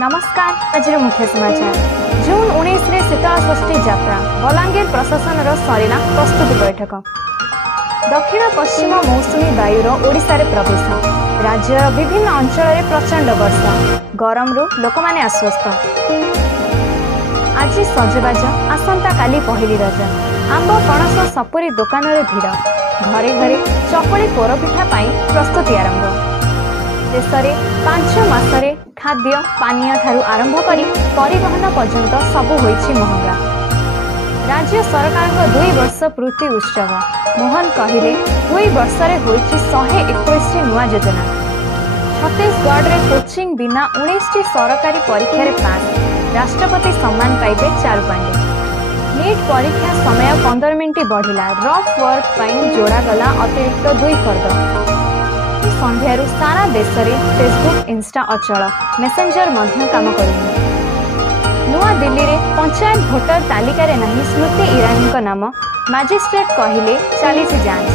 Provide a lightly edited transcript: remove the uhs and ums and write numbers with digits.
नमस्कार। आज मुख्य समाचार। जून 19 रे शीतल षष्ठी यात्रा बलांगीर प्रशासन सरिला प्रस्तुति बैठक। दक्षिण पश्चिम मौसुमी वायुर ओडिशा रे प्रवेश। राज्यर विभिन्न अंचल रे प्रचंड वर्षा। गरम रु लोक माने आश्वस्त। आज सजबाज आसंता काली पहली रज। आंब पणस सपुरी दुकान रे भिड़। घरे घरे चकली पोरपिठा पाई प्रस्तुति आरंभ। देश में 5 मासरे खाद्य पानीय ठारू आरंभ करी परिवहन पर्यंत सबु होइछि महंगा। राज्य सरकार 2 वर्ष पूर्ति उत्सव। मोहन कहले 2 वर्ष रे होइछि 121 नुआ योजना। छत्तीसगढ़ रे कोचिंग बिना 19 सरकारी परीक्षा रे पास। राष्ट्रपति सम्मान पाइबे चारु पांडे। नीट परीक्षा समय 15 मिनिट बढ़िला। रफ वर्क पाई जोड़ा गला अतिरिक्त 2 फर्द। संध्यारू सारा देश में फेसबुक इंस्टा अचल। मेसेंजर मध्य काम करुनी। नुआ दिल्ली रे पंचायत भोटर तालिका रे नहीं स्मृति ईरानी नाम। मजिस्ट्रेट कहले 40 जांच।